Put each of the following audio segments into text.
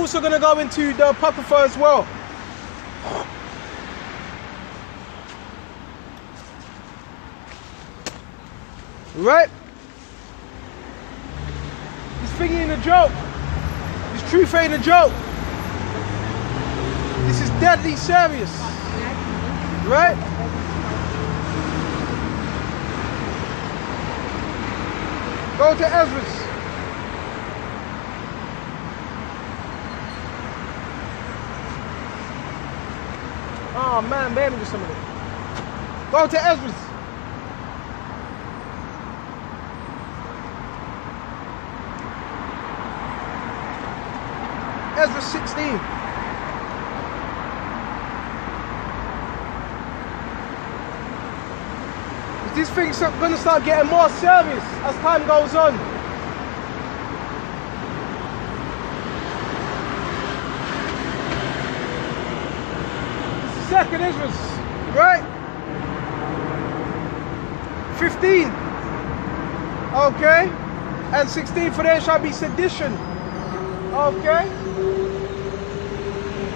also going to go into the Apocrypha as well. Right? This thing ain't a joke. This truth ain't a joke. This is deadly serious. Right? Go to Ezra's. Oh man, bear me just a minute. Go to Ezra's. Ezra 16. This thing's going to start getting more serious as time goes on. Second Ezra, right? 15. Okay. And 16, for there shall be sedition. Okay.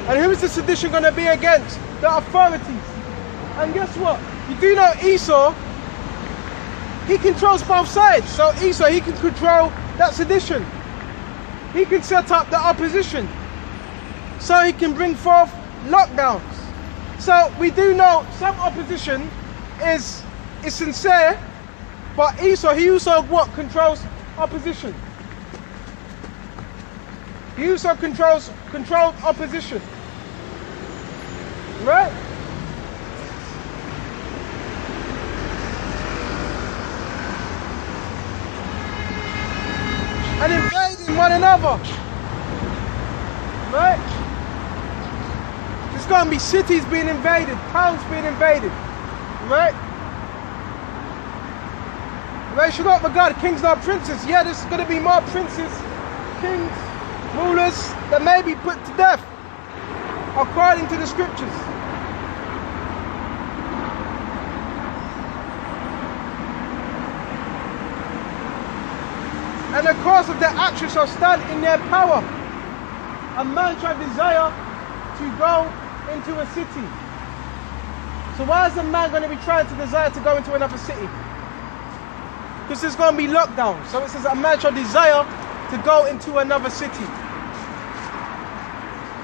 And who is the sedition going to be against? The authorities. And guess what? You do know Esau, he controls both sides. So Esau, he can control that sedition. He can set up the opposition. So he can bring forth lockdowns. So we do know some opposition is sincere, but Esau, he also what? Controls opposition. He also controlled opposition. Right? And invading one another. Right? There's going to be cities being invaded, towns being invaded. Right? They should not regard kings not princes. Yeah, there's going to be more princes, kings, rulers that may be put to death according to the scriptures. And the cause of their actions shall stand in their power. A man shall desire to go into a city. So why is a man going to be trying to desire to go into another city? Because there's going to be lockdown. So it says a man shall desire to go into another city.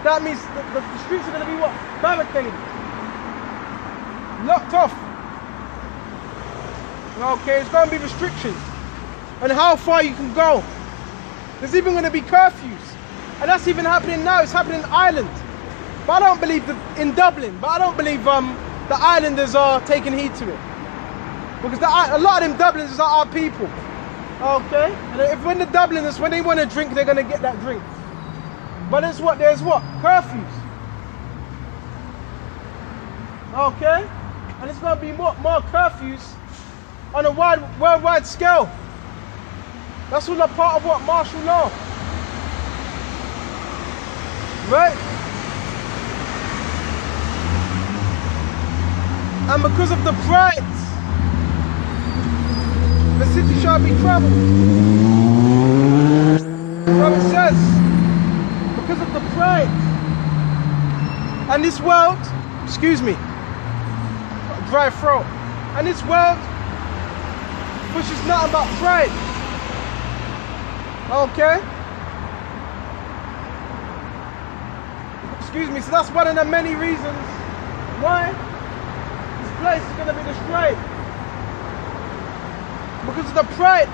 That means the streets are going to be what? Barricaded. Locked off. Okay, there's going to be restrictions on how far you can go. There's even going to be curfews. And that's even happening now. It's happening in Ireland. But I don't believe that in Dublin. But I don't believe the islanders are taking heed to it. Because a lot of them Dubliners are our people. Okay? And when the Dubliners, when they want to drink, they're going to get that drink. But there's what? Curfews. Okay? And it's going to be more curfews on a worldwide scale. That's all a part of what? Martial law. Right? And because of the pride, the city shall be troubled. So it says, because of the pride. And this world, excuse me, dry throat. And this world pushes nothing but pride. Okay? Excuse me, so that's one of the many reasons why this place is going to be destroyed. Because of the pride.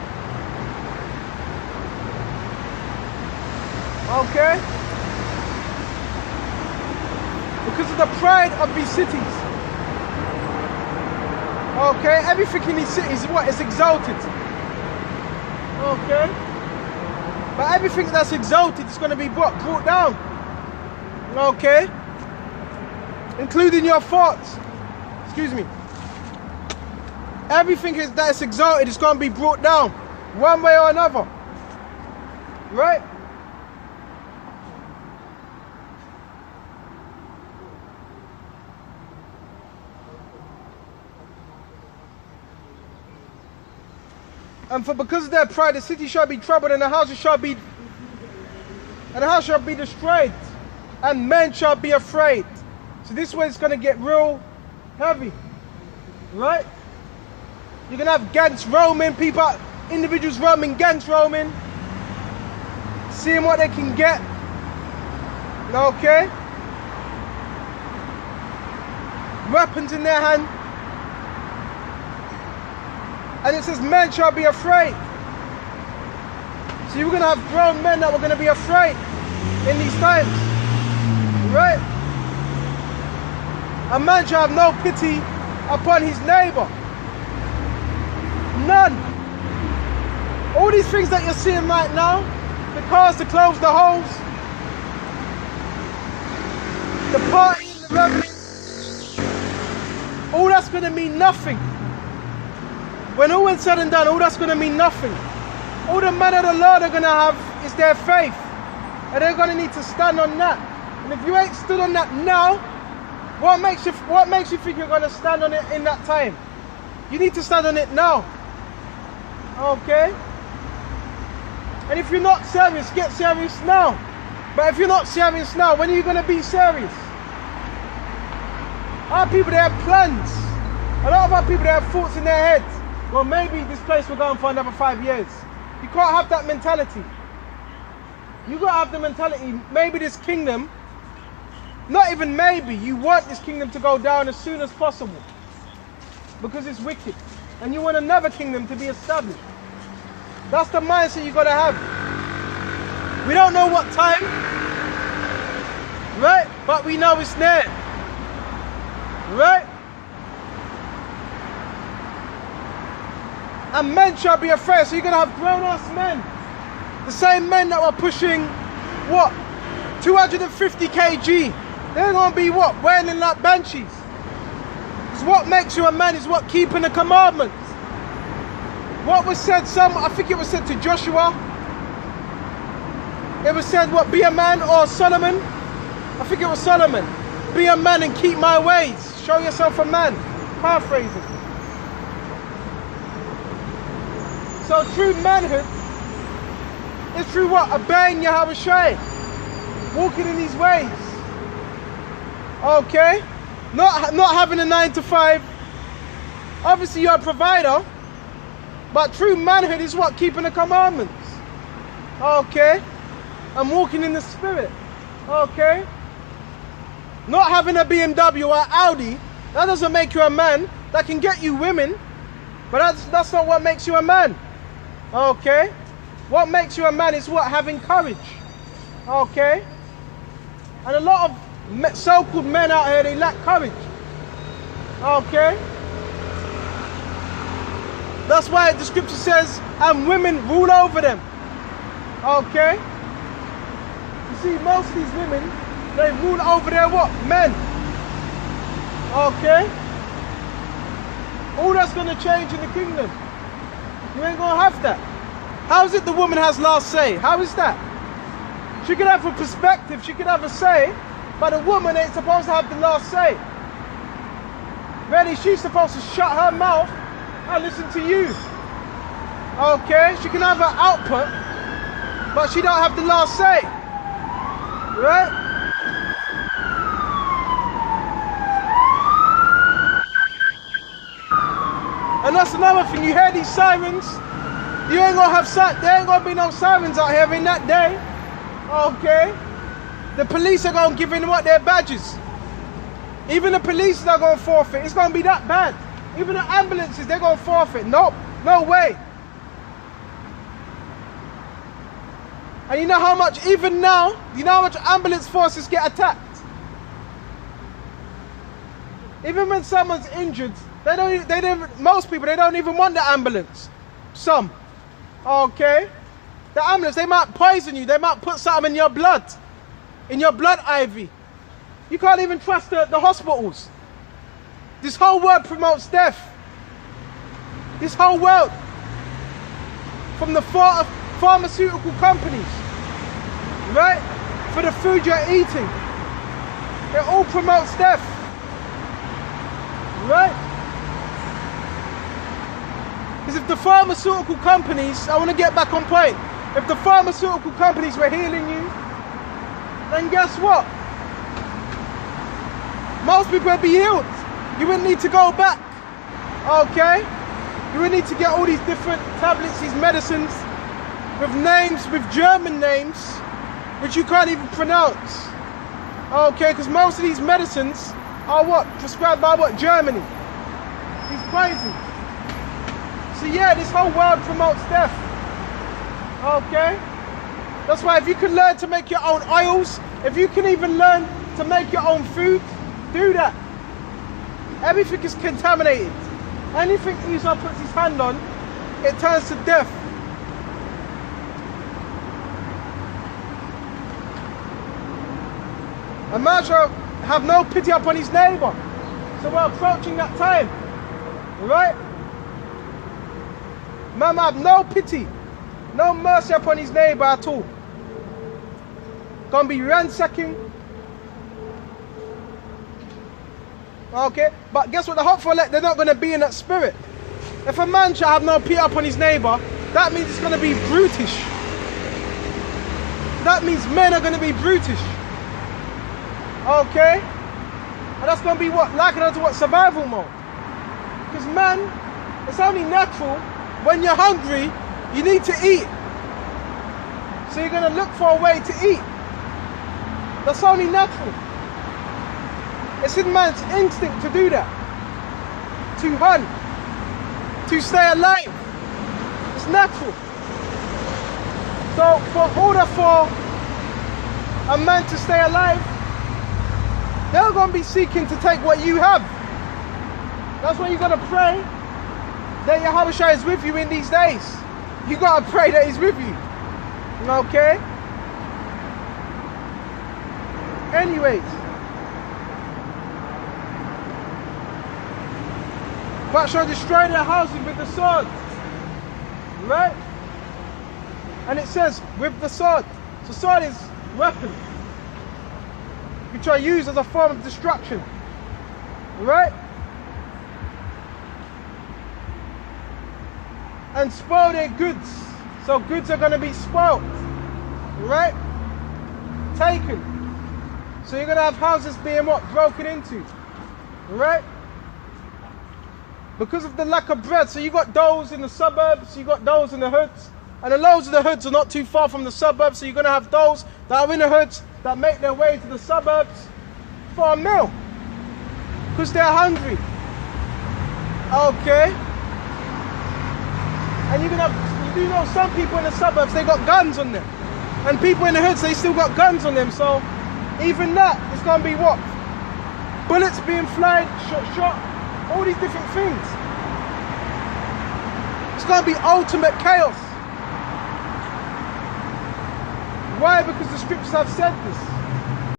Okay? Because of the pride of these cities. Okay? Everything in these cities is what? Is exalted. Okay? But everything that's exalted is going to be brought down. Okay? Including your thoughts. Excuse me. Everything that's exalted is going to be brought down. One way or another. Right? And because of their pride, the city shall be troubled, and the houses shall be and the house shall be destroyed, and men shall be afraid. So this way it's going to get real heavy, right? You're going to have gangs roaming, people, individuals roaming, gangs roaming, seeing what they can get, okay? Weapons in their hand. And it says men shall be afraid. So you're going to have grown men that were going to be afraid in these times, right? A man shall have no pity upon his neighbor. None. All these things that you're seeing right now, the cars, the clothes, the homes, the party, the revelry, all that's going to mean nothing. When all is said and done, all that's going to mean nothing. All the men of the Lord are going to have is their faith. And they're going to need to stand on that. And if you ain't stood on that now, what makes you think you're going to stand on it in that time? You need to stand on it now. Okay? And if you're not serious, get serious now. But if you're not serious now, when are you going to be serious? Our people, they have plans. A lot of our people, they have thoughts in their heads. Well, maybe this place will go on for another 5 years. You can't have that mentality. You got to have the mentality, maybe this kingdom, not even maybe, you want this kingdom to go down as soon as possible. Because it's wicked. And you want another kingdom to be established. That's the mindset you got to have. We don't know what time, right? But we know it's near. Right? And men shall be afraid. So you're going to have grown-ass men. The same men that were pushing, what? 250 kg. They're going to be what? Wailing like banshees. Because what makes you a man is what? Keeping the commandments. What was said, I think it was said to Joshua. It was said, what? Be a man, or Solomon. I think it was Solomon. Be a man and keep my ways. Show yourself a man. Paraphrasing. So true manhood is through what? Obeying Yahweh Shai. Walking in his ways. Okay? Not having a 9 to 5. Obviously you're a provider. But true manhood is what? Keeping the commandments. Okay? And walking in the spirit. Okay? Not having a BMW or Audi, that doesn't make you a man. That can get you women, but that's not what makes you a man. Okay? What makes you a man is what? Having courage. Okay? And a lot of so-called men out here, they lack courage. Okay? That's why the scripture says, and women rule over them. Okay? You see, most of these women, they rule over their what? Men. Okay? All that's going to change in the kingdom. You ain't going to have that. How is it the woman has last say? How is that? She could have a perspective, she could have a say, but a woman ain't supposed to have the last say. Really, she's supposed to shut her mouth and listen to you. Okay? She can have her output, but she don't have the last say. Right? And that's another thing, you hear these sirens, you ain't gonna have, there ain't gonna be no sirens out here in that day. Okay? The police are gonna give in what their badges. Even the police are gonna forfeit, it's gonna be that bad. Even the ambulances, they're gonna forfeit. Nope, no way. And you know how much, even now, you know how much ambulance forces get attacked? Even when someone's injured, most people, they don't even want the ambulance. Some. Okay? The ambulance, they might poison you. They might put something in your blood IV. You can't even trust the hospitals. This whole world promotes death. This whole world. From the pharmaceutical companies. Right? For the food you're eating. It all promotes death. Right? Because if the pharmaceutical companies, I want to get back on point, if the pharmaceutical companies were healing you, then guess what? Most people would be healed. You wouldn't need to go back. Okay? You would need to get all these different tablets, these medicines, with names, with German names, which you can't even pronounce. Okay, because most of these medicines are what? Prescribed by what? Germany. These poisons. So yeah, this whole world promotes death. Okay? That's why if you can learn to make your own oils, if you can even learn to make your own food, do that. Everything is contaminated. Anything Esau puts his hand on, it turns to death. A man shall have no pity upon his neighbor. So we're approaching that time. Right? Man have no pity, no mercy upon his neighbor at all. Gonna be ransacking. Okay? But guess what? The hopeful elect, they're not gonna be in that spirit. If a man shall have no pity upon his neighbor, that means it's gonna be brutish. That means men are gonna be brutish. Okay? And that's gonna be what? Likened onto what? Survival mode. Because man, it's only natural when you're hungry, you need to eat. So you're gonna look for a way to eat. That's only natural. It's in man's instinct to do that. To hunt. To stay alive. It's natural. So for order for a man to stay alive, they're going to be seeking to take what you have. That's why you got to pray that Yahushua is with you in these days. You got to pray that he's with you. Okay? Anyways. But shall destroy their houses with the sword. Right? And it says, with the sword. So sword is weapon, which are used as a form of destruction. Right? And spoil their goods. So goods are going to be spoiled. Right? Taken. So you're going to have houses being what? Broken into. Right? Because of the lack of bread. So you got those in the suburbs, you got those in the hoods. And the loads of the hoods are not too far from the suburbs. So you're going to have those that are in the hoods that make their way to the suburbs for a meal. Because they're hungry. Okay. And you're gonna have, you do know some people in the suburbs, they got guns on them. And people in the hoods, they still got guns on them. So even that is going to be what? Bullets being flying, shot, all these different things. It's going to be ultimate chaos. Why? Because the scriptures have said this.